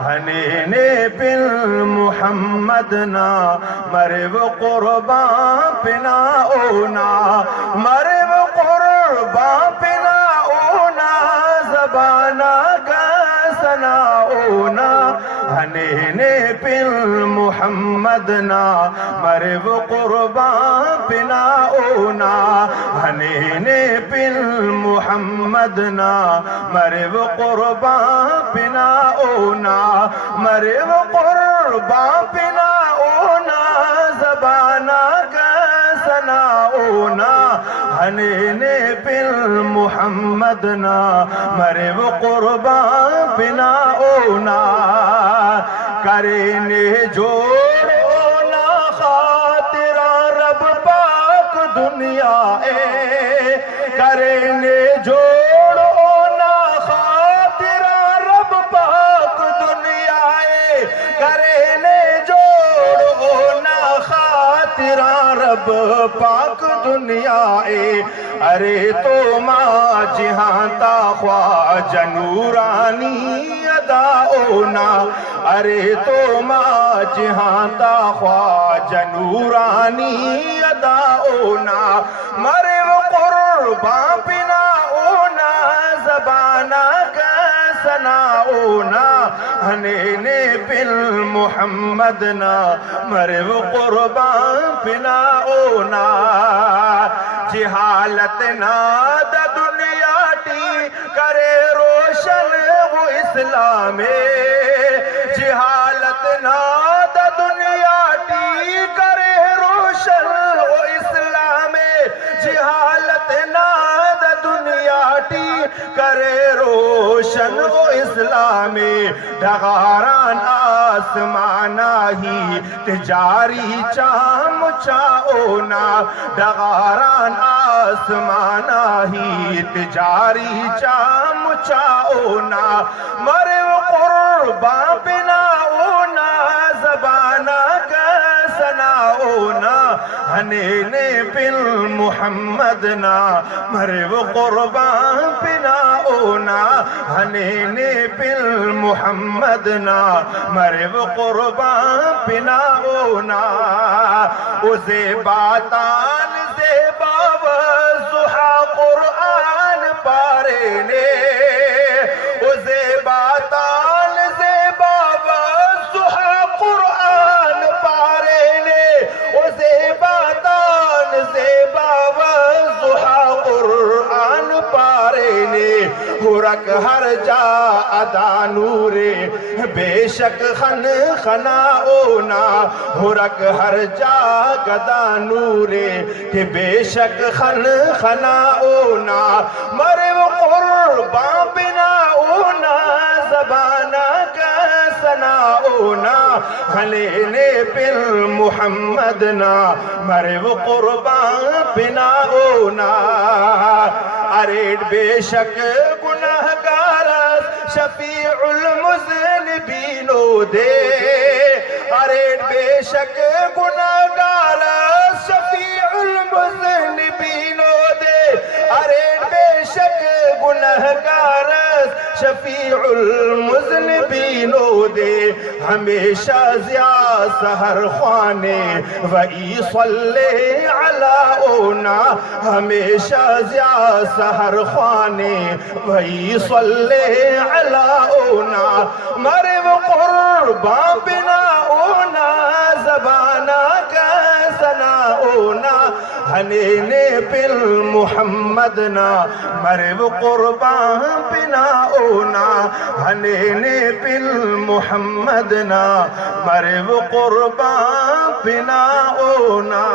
ہنینے پل محمدنا مرے وہ قربان پنا اونا مرے وہ قربان پنا اونا زبانہ کا سنا اونا ہنینے پل محمدنا مرے وہ قربان پنا اونا ہنینے پل محمدنا مرے وہ قربان پنا اونا مرے وہ قربان پنا اونا زبانہ کا سنا اونا ہنینے پل محمدنا مرے وہ قربان پنا اونا کرینے جوڑ اونا خاطرہ رب پاک دنیا اے کرینے جوڑ اونا خاطرہ رب پاک دنیا اے کرینے جوڑ اونا خاطرہ رب پاک دنیا اے ارے تو ماں جہاں تا خواجہ نورانی ادا اونا ارے تو ماں جہاں تا خواجہ نورانی ادا اونا مرے وہ قربان پنا اونا زبانہ کا سنا اونا ہنینے پل محمدنا مرے وہ قربان پنا اونا جہالت ناد دنیا ٹی کرے روشن وہ اسلام جہالت ناد دنیا ٹی کرے روشن وہ اسلام جہالت ناد دنیا ٹی کرے روشن وہ اسلام ڈغاران آسمانہ ہی تجاری چام چاؤنا ڈغاران آسمانہ ہی تجاری چام چاؤنا مرے وہ قربان پنا اونا زبانہ کا سنا اونا ہنینے پل محمدنا مرے وہ قربان پنا اونا ہنینے پل محمدنا مرے وہ قربان پنا اونا اسے باتان زیبا وضحا قرآن پارینے اسے باتان زیبا وضحا قرآن پارینے اسے باتان زیبا وضحا قرآن پارینے ہرک ہر جا ادا نورے بے شک خن خنا اونا ہرک ہر جا گدا نورے کہ بے شک خن خنا اونا مرے وہ قربان پنا اونا زبانہ کا سنا اونا ہنینے پل محمدنا مرے وہ قربان پنا اونا اریڈ بے شک گناہگار شفیع المذنبینو دے اریڈ بے شک گناہگار شفیع المذنبینو دے اریڈ بے شک گناہگار شفیع المذنبینو دے ہمیشہ زیا سحر خوانے وئی صلی علی اونا ہمیشہ زیا سحر خوانے وئی صلی علی اونا مرے وہ قربان پنا اونا زبانہ کا سنا اونا ہنینے پل محمدنا مرے وہ قربان پنا اونا ہنینے پل محمدنا مرے وہ قربان پنا اونا